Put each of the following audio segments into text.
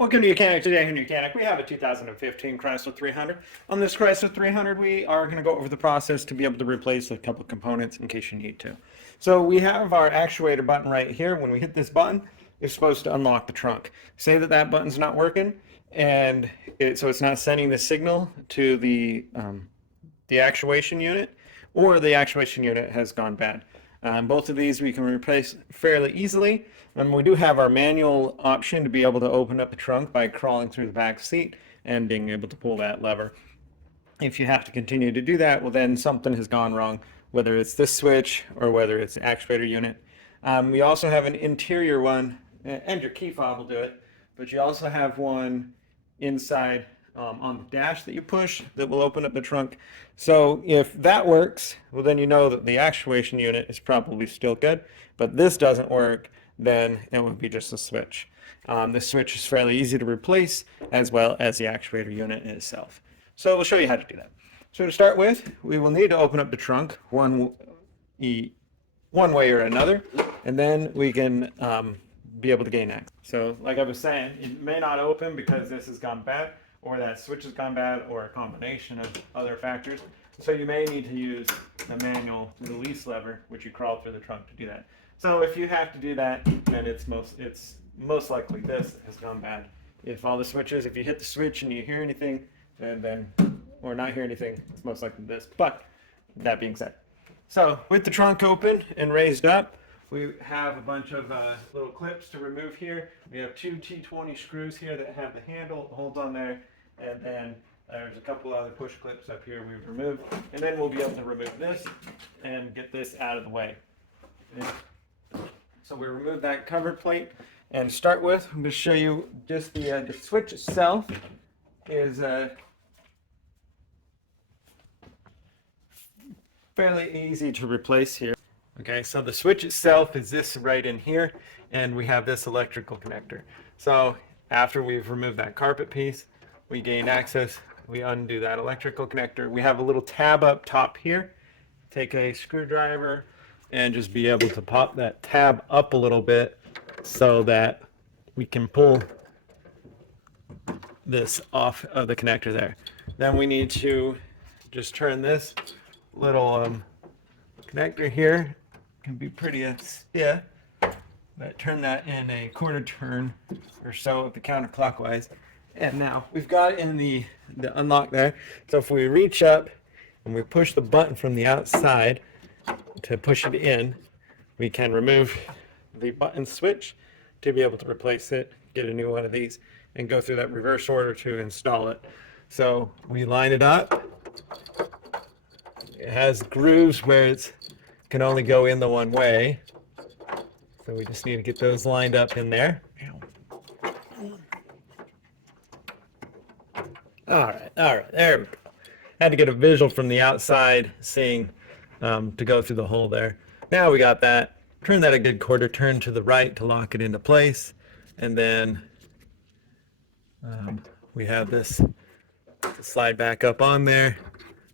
Welcome to Mechanic. Today on Mechanic, we have a 2015 Chrysler 300. On this Chrysler 300, we are going to go over the process to be able to replace a couple components in case you need to. So we have our actuator button right here. When we hit this button, it's supposed to unlock the trunk. Say that that button's not working, and so it's not sending the signal to the actuation unit, or the actuation unit has gone bad. Both of these we can replace fairly easily. And we do have our manual option to be able to open up the trunk by crawling through the back seat and being able to pull that lever. If you have to continue to do that, well then something has gone wrong, whether it's this switch or whether it's the actuator unit. We also have an interior one, and your key fob will do it, but you also have one inside on the dash that you push that will open up the trunk. So if that works, well then you know that the actuation unit is probably still good, but this doesn't work, then it would be just a switch. The switch is fairly easy to replace, as well as the actuator unit itself. So we'll show you how to do that. So to start with, we will need to open up the trunk one way or another, and then we can be able to gain access. So like I was saying, it may not open because this has gone bad, or that switch has gone bad, or a combination of other factors. So you may need to use the manual release lever, which you crawl through the trunk to do that. So if you have to do that, then it's most likely this has gone bad. If all the switches, if you hit the switch and you hear anything, or not hear anything, it's most likely this. But that being said, so with the trunk open and raised up, we have a bunch of little clips to remove here. We have two T20 screws here that have the handle holds on there, and then there's a couple other push clips up here we've removed, and then we'll be able to remove this and get this out of the way. So we remove that cover plate, and to start with, I'm going to show you just the switch itself is fairly easy to replace here. Okay, so the switch itself is this right in here, and we have this electrical connector. So after we've removed that carpet piece, we gain access, we undo that electrical connector. We have a little tab up top here. Take a screwdriver and just be able to pop that tab up a little bit so that we can pull this off of the connector there. Then we need to just turn this little connector here. It can be pretty stiff, but turn that in a quarter turn or so of the counterclockwise. And now we've got in the unlock there. So if we reach up and we push the button from the outside to push it in, we can remove the button switch to be able to replace it, get a new one of these, and go through that reverse order to install it. So we line it up. It has grooves where it can only go in the one way. So we just need to get those lined up in there. All right, there we go. Had to get a visual from the outside, seeing to go through the hole there. Now we got that. Turn that a good quarter turn to the right to lock it into place, and then we have this to slide back up on there,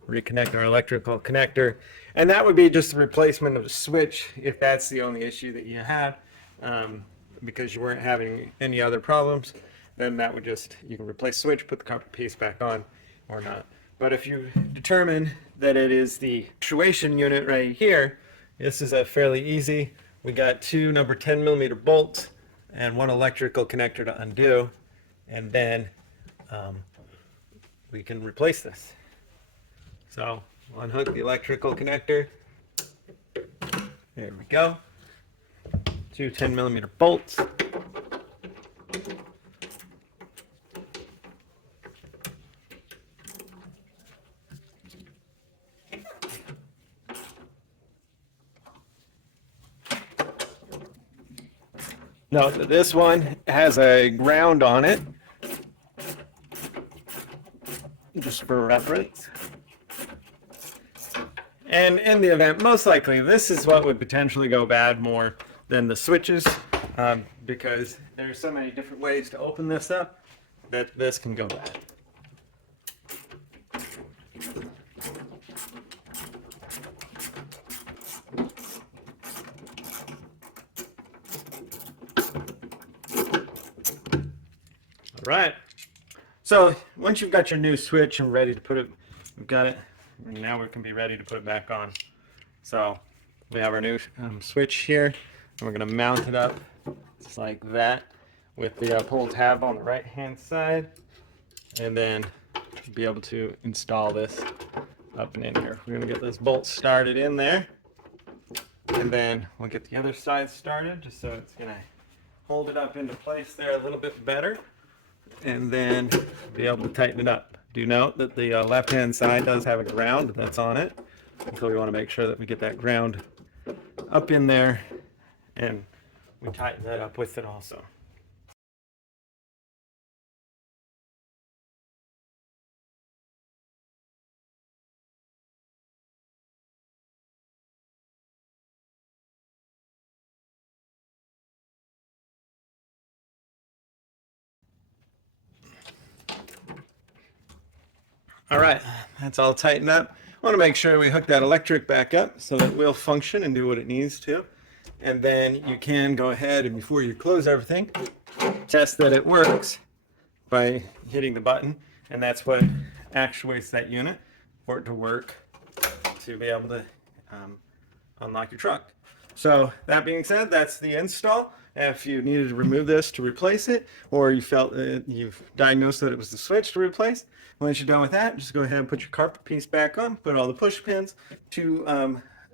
reconnect our electrical connector, and that would be just a replacement of the switch if that's the only issue that you have, because you weren't having any other problems. Then that would just, you can replace switch, put the copper piece back on, or not. But if you determine that it is the actuation unit right here, this is a fairly easy. We got two number 10 millimeter bolts and one electrical connector to undo, and then we can replace this. So we'll unhook the electrical connector. There we go. Two 10 millimeter bolts. Note that this one has a ground on it, just for reference. And in the event, most likely, this is what would potentially go bad more than the switches, because there's so many different ways to open this up that this can go bad. right. So once you've got your new switch and ready to put it, we've got it. And now we can be ready to put it back on. So we have our new switch here, and we're going to mount it up just like that with the pull tab on the right hand side, and then be able to install this up and in here. We're going to get those bolts started in there, and then we'll get the other side started just so it's going to hold it up into place there a little bit better, and then be able to tighten it up. Do note that the left hand side does have a ground that's on it, so we want to make sure that we get that ground up in there, and we tighten that up with it also. All right, that's all tightened up. I want to make sure we hook that electric back up so that it will function and do what it needs to. And then you can go ahead and, before you close everything, test that it works by hitting the button. And that's what actuates that unit for it to work, to be able to unlock your truck. So that being said, that's the install. If you needed to remove this to replace it, or you felt that you've diagnosed that it was the switch to replace, once you're done with that, just go ahead and put your carpet piece back on, put all the push pins, two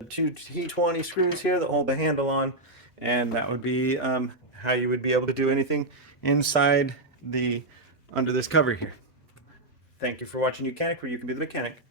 T20 screws here that hold the handle on, and that would be how you would be able to do anything inside under this cover here. Thank you for watching Mechanic, where you can be the mechanic.